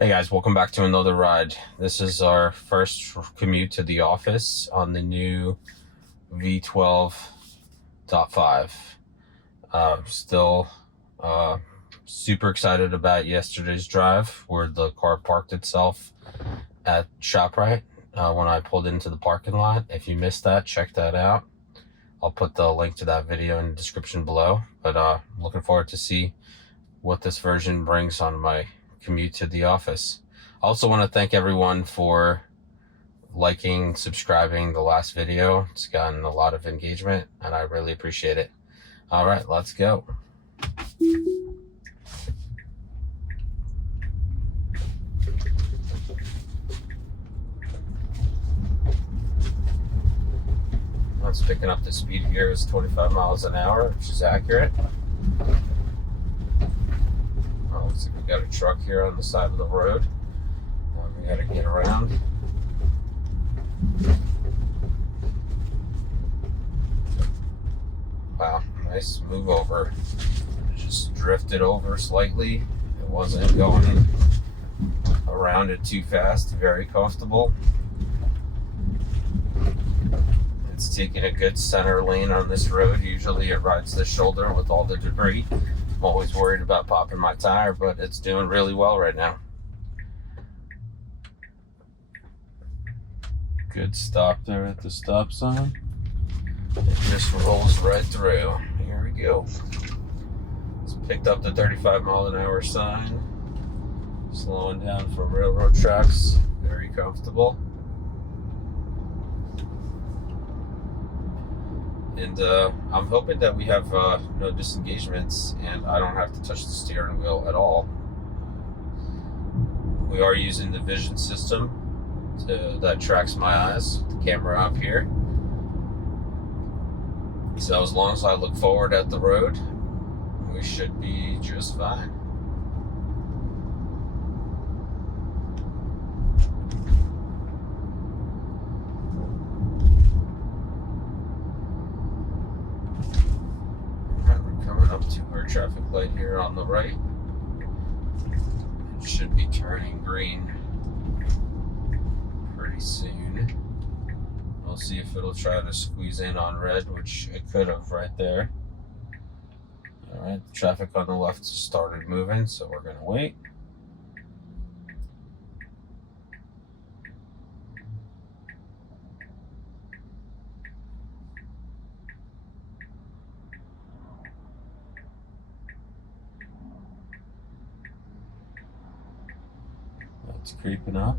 Hey guys, welcome back to another ride. This is our first commute to the office on the new V12.5. Still super excited about yesterday's drive where the car parked itself at ShopRite when I pulled into the parking lot. If you missed that, check that out. I'll put the link to that video in the description below. But looking forward to see what this version brings on my commute to the office. I also want to thank everyone for liking, subscribing the last video. It's gotten a lot of engagement and I really appreciate it. All right, let's go. It's picking up the speed here is 25 miles an hour, which is accurate. Oh, looks like we got a truck here on the side of the road. We got to get around. Wow, nice move over. Just drifted over slightly. It wasn't going around it too fast. Very comfortable. It's taking a good center lane on this road. Usually it rides the shoulder with all the debris. I'm always worried about popping my tire, but it's doing really well right now. Good stop there at the stop sign. It just rolls right through. Here we go. It's picked up the 35 mile an hour sign. Slowing down for railroad tracks. Very comfortable. And I'm hoping that we have no disengagements and I don't have to touch the steering wheel at all. We are using the vision system that tracks my eyes, the camera up here. So as long as I look forward at the road, we should be just fine. Up to our traffic light here on the right. It should be turning green pretty soon. We'll see if it'll try to squeeze in on red, which it could have right there. Alright, the traffic on the left started moving, so we're going to wait. It's creeping up.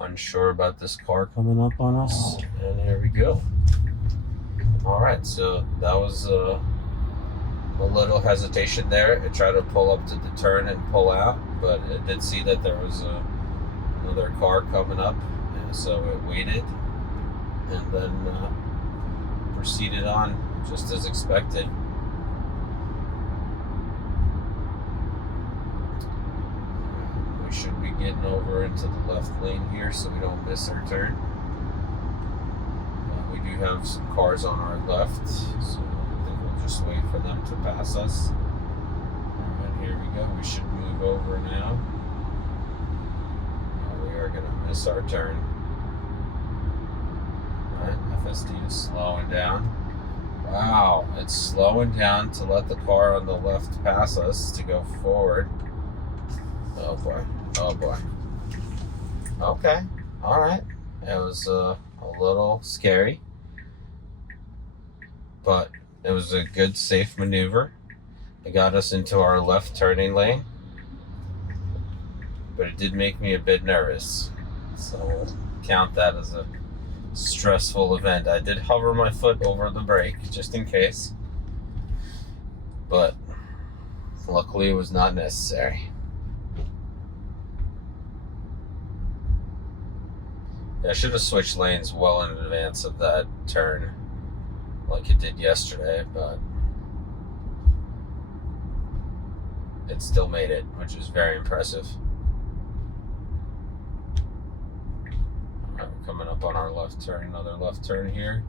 Unsure about this car coming up on us, and here we go. Alright, so that was a little hesitation there. It tried to pull up to the turn and pull out, but it did see that there was another car coming up, and so it waited and then proceeded on just as expected. Should be getting over into the left lane here so we don't miss our turn. We do have some cars on our left, so I think we'll just wait for them to pass us. And here we go. We should move over now. We are going to miss our turn. Alright, FSD is slowing down. Wow, it's slowing down to let the car on the left pass us to go forward. Oh boy. Oh boy. Okay. Alright. It was a little scary, but it was a good, safe maneuver. It got us into our left turning lane, but it did make me a bit nervous. So we'll count that as a stressful event. I did hover my foot over the brake just in case, but luckily it was not necessary. I should have switched lanes well in advance of that turn, like it did yesterday, but it still made it, which is very impressive. All right, we're coming up on our left turn, another left turn here.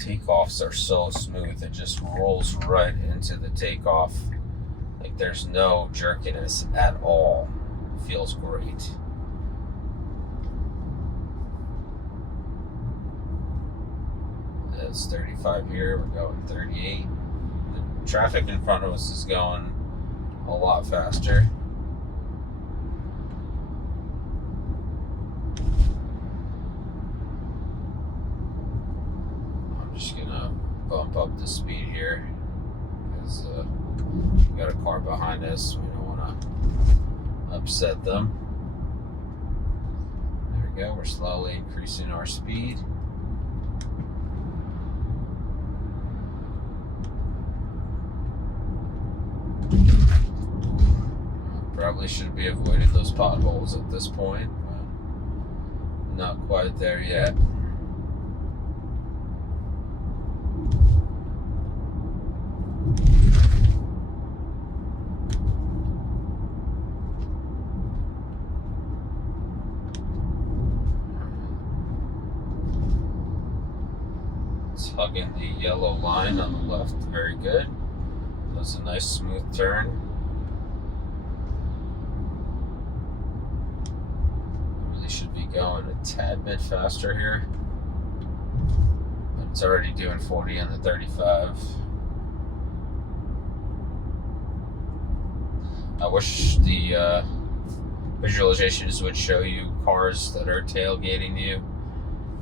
takeoffs are so smooth. It just rolls right into the takeoff. Like there's no jerkiness at all. It feels great. It's 35 here. We're going 38. The traffic in front of us is going a lot faster. I'm just gonna bump up the speed here because we got a car behind us. We don't want to upset them. There we go. We're slowly increasing our speed. Probably should be avoiding those potholes at this point, but not quite there yet. It's hugging the yellow line on the left, very good. That's a nice smooth turn. Should be going a tad bit faster here, but it's already doing 40 on the 35. I wish the visualizations would show you cars that are tailgating you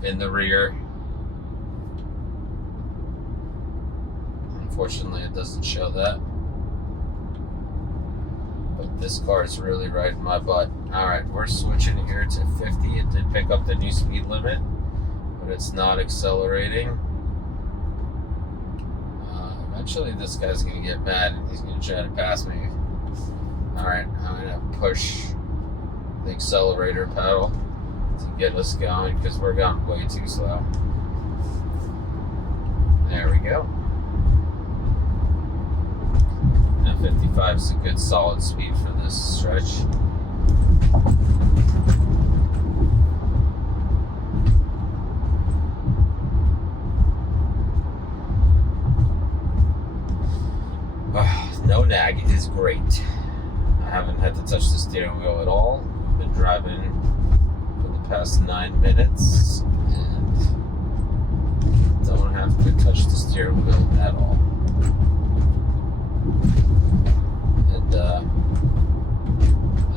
in the rear. Unfortunately, it doesn't show that. But this car is really right in my butt. Alright, we're switching here to 50. It did pick up the new speed limit, but it's not accelerating. Eventually this guy's going to get mad and he's going to try to pass me. Alright, I'm going to push the accelerator pedal to get us going because we're going way too slow. There we go. 55 is a good solid speed for this stretch. No nag is great. I haven't had to touch the steering wheel at all. I've been driving for the past 9 minutes and don't have to touch the steering wheel at all.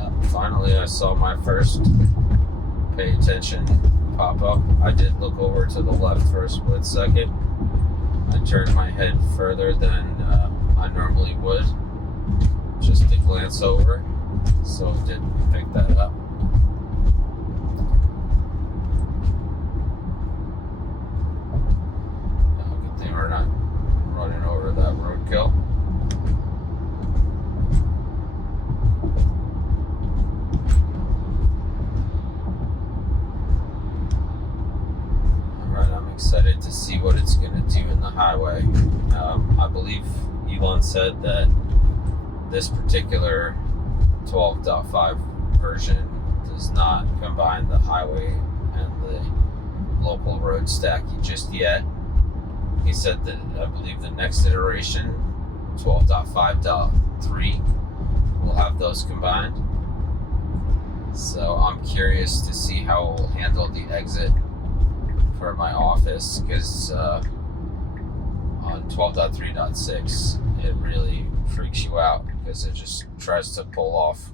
And finally I saw my first pay attention pop up. I did look over to the left for a split second. I turned my head further than I normally would, just to glance over, so it did pick that up. Good thing we're not running over that roadkill. Excited to see what it's going to do in the highway. I believe Elon said that this particular 12.5 version does not combine the highway and the local road stack just yet. He said that I believe the next iteration, 12.5.3, will have those combined. So I'm curious to see how it will handle the exit for my office, because on 12.3.6 it really freaks you out because it just tries to pull off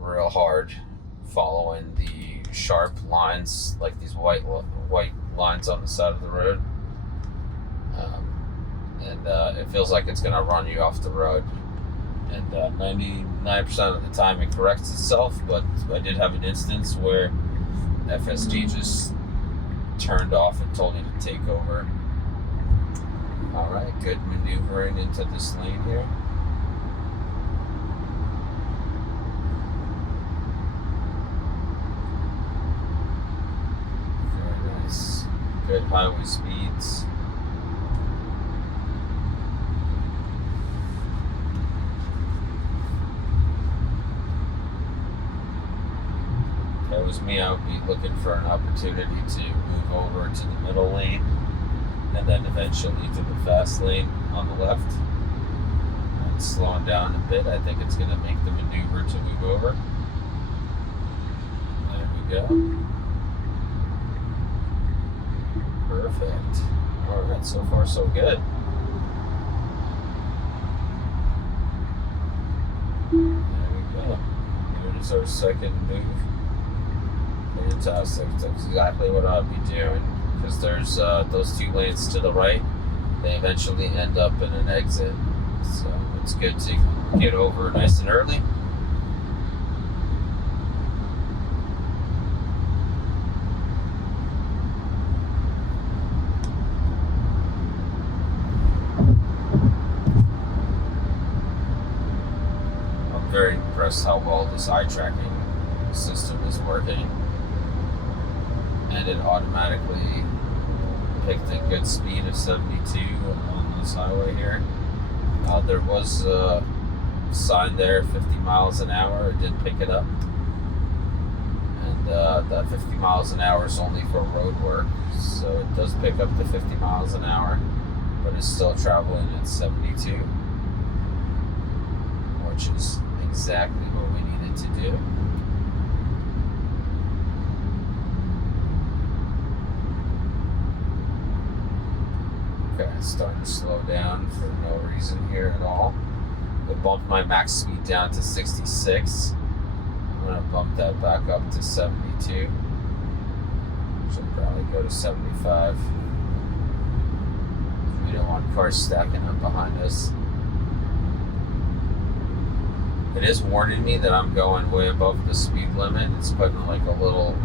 real hard following the sharp lines, like these white lines on the side of the road, and it feels like it's going to run you off the road, and 99% of the time it corrects itself. But I did have an instance where FSD just turned off and told me to take over. Alright, good maneuvering into this lane here. Very nice. Good highway speeds. If it was me, I would be looking for an opportunity to move over to the middle lane and then eventually to the fast lane on the left. And slowing down a bit, I think it's going to make the maneuver to move over. There we go. Perfect. Alright, so far so good. There we go. Here is our second move. Fantastic. That's exactly what I'll be doing. Because there's those two lanes to the right. They eventually end up in an exit. So it's good to get over nice and early. I'm very impressed how well this eye tracking system is working. And it automatically picked a good speed of 72 on this highway here. There was a sign there, 50 miles an hour. It did pick it up. And that 50 miles an hour is only for road work. So it does pick up to 50 miles an hour, but it's still traveling at 72, which is exactly what we needed to do. Okay, it's starting to slow down for no reason here at all. I bumped my max speed down to 66. I'm going to bump that back up to 72. Should probably go to 75. We don't want cars stacking up behind us. It is warning me that I'm going way above the speed limit. It's putting like a little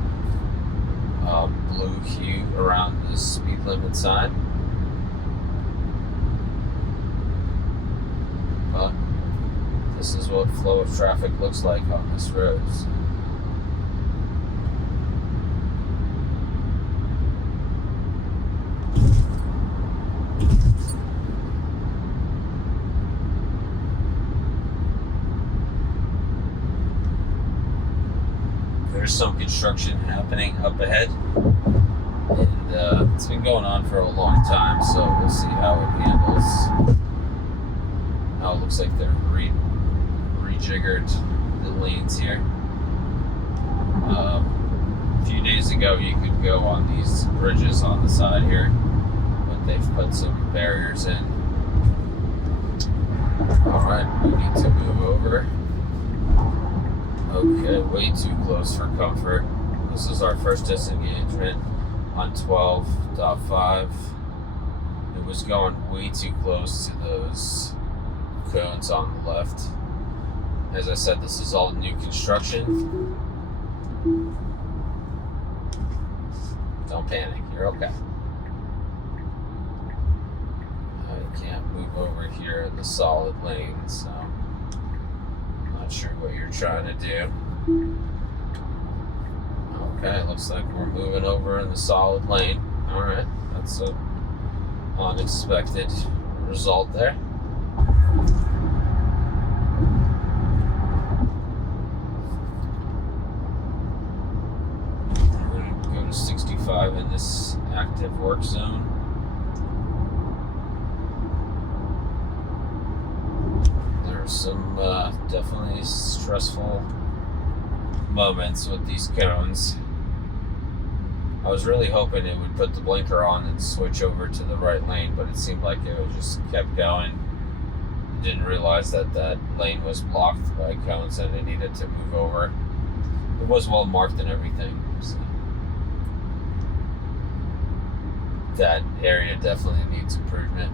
blue hue around the speed limit sign. But this is what flow of traffic looks like on this road. There's some construction happening up ahead, and it's been going on for a long time, so we'll see how it handles. Oh, it looks like they're rejiggered the lanes here. A few days ago, you could go on these bridges on the side here, but they've put some barriers in. Alright, we need to move over. Okay, way too close for comfort. This is our first disengagement on 12.5. It was going way too close to those cones on the left. As I said, this is all new construction. Don't panic, you're okay. I can't move over here in the solid lane, so I'm not sure what you're trying to do. Okay, looks like we're moving over in the solid lane. Alright, that's an unexpected result there. We're going to go to 65 in this active work zone. There's some definitely stressful moments with these cones. I was really hoping it would put the blinker on and switch over to the right lane, but it seemed like it just kept going. I didn't realize that that lane was blocked by cones and it needed to move over. It was well marked and everything, so that area definitely needs improvement.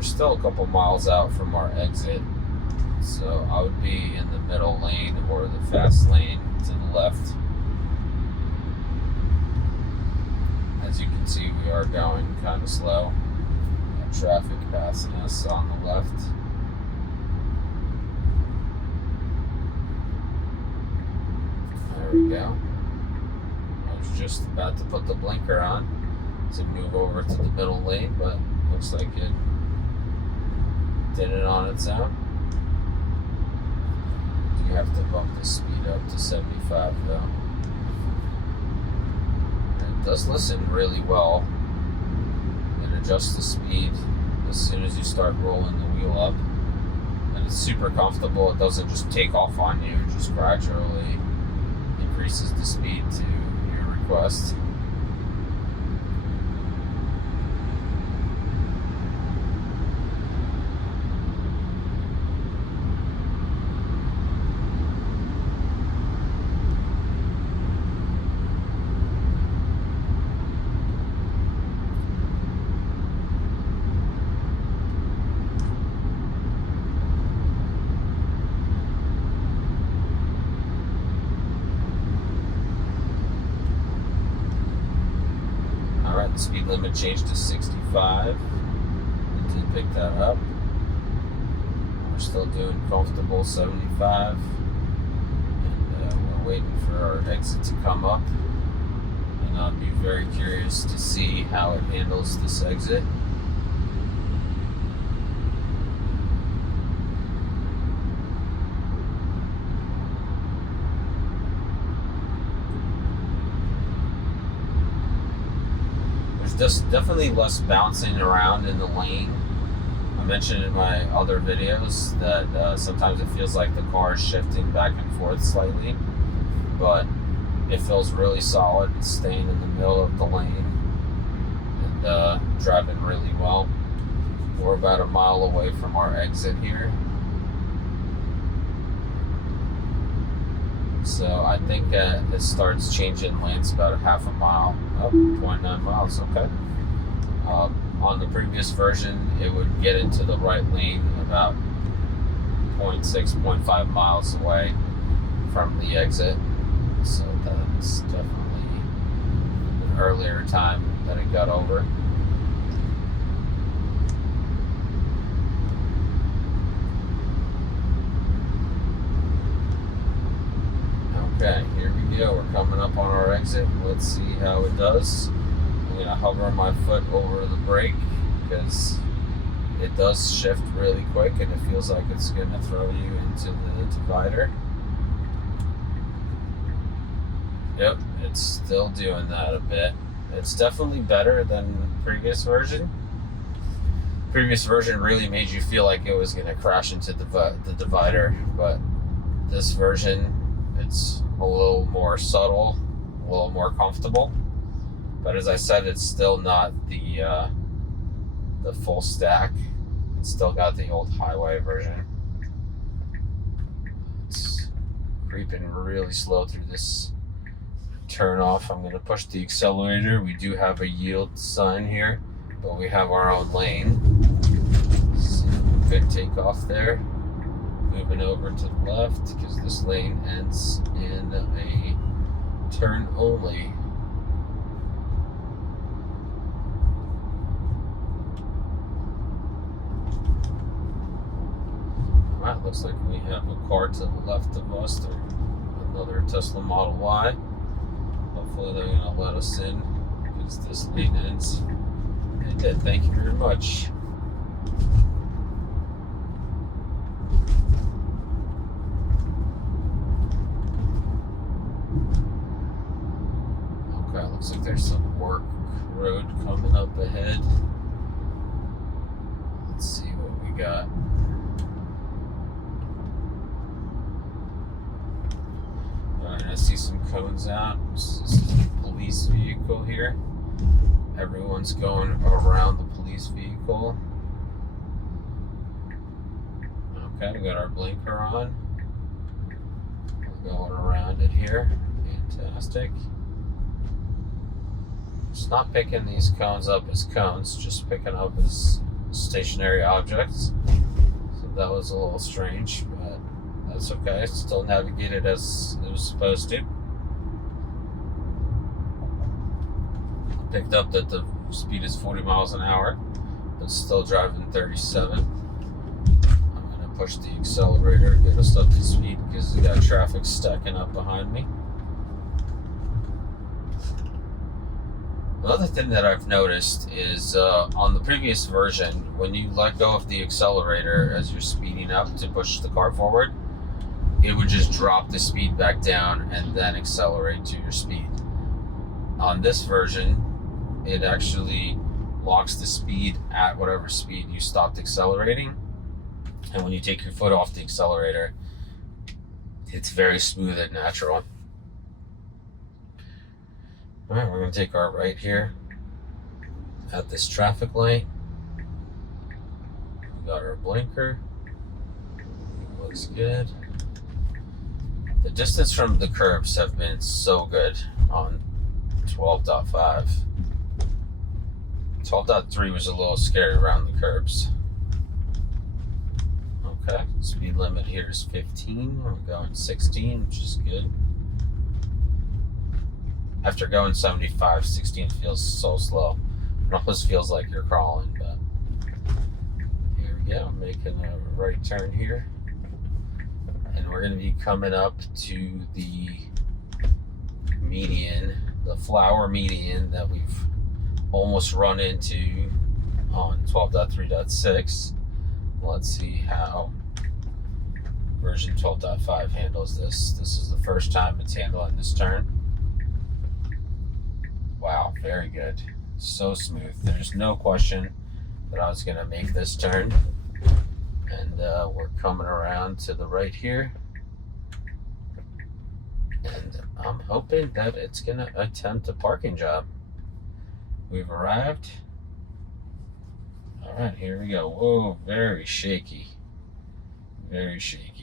Still a couple miles out from our exit. So I would be in the middle lane or the fast lane to the left. As you can see, we are going kind of slow. We have traffic passing us on the left. There we go. I was just about to put the blinker on to move over to the middle lane, but looks like it did it on its own. You have to bump the speed up to 75 though. And it does listen really well. It adjusts the speed as soon as you start rolling the wheel up. And it's super comfortable. It doesn't just take off on you, it just gradually increases the speed to your request. The speed limit changed to 65. It did pick that up. We're still doing comfortable 75. And we're waiting for our exit to come up. And I'll be very curious to see how it handles this exit. Just definitely less bouncing around in the lane. I mentioned in my other videos that sometimes it feels like the car is shifting back and forth slightly, but it feels really solid. It's staying in the middle of the lane and driving really well. We're about a mile away from our exit here. So I think it starts changing lanes about a half a mile. Oh, 0.9 miles, okay. On the previous version, it would get into the right lane about 0.6, 0.5 miles away from the exit. So that's definitely an earlier time that it got over. Okay, here we go. We're coming up on our exit. Let's see how it does. I'm going to hover my foot over the brake because it does shift really quick and it feels like it's going to throw you into the divider. Yep, it's still doing that a bit. It's definitely better than the previous version. The previous version really made you feel like it was going to crash into the divider, but this version, it's a little more subtle, a little more comfortable. But as I said, it's still not the full stack. It's still got the old highway version. It's creeping really slow through this turn off. I'm going to push the accelerator. We do have a yield sign here, but we have our own lane. So good takeoff there. Moving over to the left because this lane ends in a turn only. Alright, looks like we have a car to the left of us, another Tesla Model Y. Hopefully they're going to let us in because this lane ends. They did, thank you very much. Okay, looks like there's some work road coming up ahead. Let's see what we got. Alright, I see some cones out. This is a police vehicle here. Everyone's going around the police vehicle. Okay, we got our blinker on. We're going around it here. Fantastic. It's not picking these cones up as cones, just picking up as stationary objects. So that was a little strange, but That's okay. Still navigated as it was supposed to. Picked up that the speed is 40 miles an hour, but still driving 37. I'm going to push the accelerator to get us up to speed because we got traffic stacking up behind me. Another thing that I've noticed is on the previous version, when you let go of the accelerator as you're speeding up to push the car forward, it would just drop the speed back down and then accelerate to your speed. On this version, it actually locks the speed at whatever speed you stopped accelerating. And when you take your foot off the accelerator, it's very smooth and natural. All right, we're going to take our right here at this traffic light. We got our blinker. Looks good. The distance from the curbs have been so good on 12.5. 12.3 was a little scary around the curbs. Okay, speed limit here is 15. We're going 16, which is good. After going 75, 16 feels so slow. It almost feels like you're crawling, but here we go, making a right turn here. And we're gonna be coming up to the median, the flower median that we've almost run into on 12.3.6. Let's see how version 12.5 handles this. This is the first time it's handling this turn. Wow, very good. So smooth. There's no question that I was going to make this turn. And we're coming around to the right here. And I'm hoping that it's going to attempt a parking job. We've arrived. All right, here we go. Whoa, very shaky. Very shaky.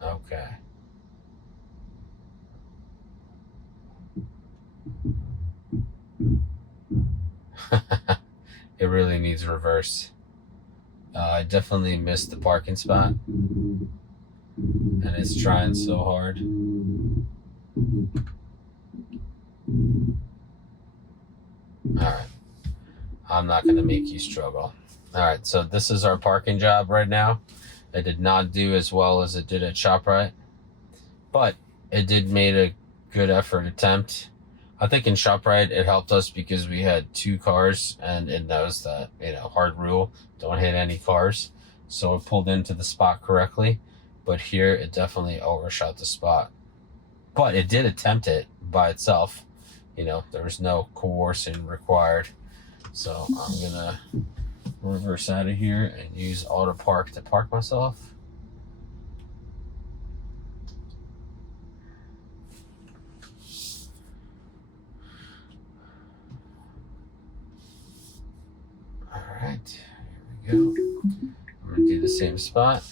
Okay. It really needs reverse. I definitely missed the parking spot. And it's trying so hard. Alright. I'm not going to make you struggle. Alright, so this is our parking job right now. It did not do as well as it did at ShopRite, but it did make a good effort attempt. I think in ShopRite it helped us because we had 2 cars and it knows that, hard rule, don't hit any cars. So it pulled into the spot correctly, but here it definitely overshot the spot. But it did attempt it by itself. There was no coercion required. So I'm gonna reverse out of here and use auto park to park myself. All right, here we go. I'm gonna do the same spot.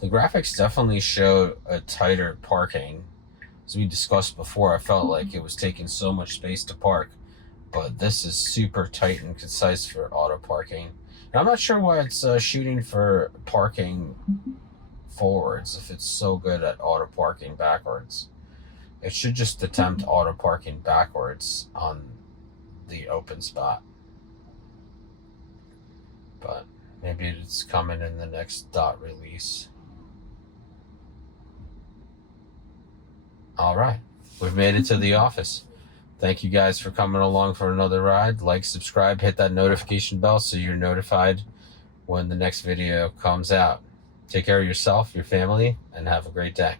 The graphics definitely showed a tighter parking. As we discussed before, I felt like it was taking so much space to park. But this is super tight and concise for auto parking. And I'm not sure why it's shooting for parking forwards if it's so good at auto parking backwards. It should just attempt auto parking backwards on the open spot. But maybe it's coming in the next dot release. All right, we've made it to the office. Thank you guys for coming along for another ride. Like, subscribe, hit that notification bell so you're notified when the next video comes out. Take care of yourself, your family, and have a great day.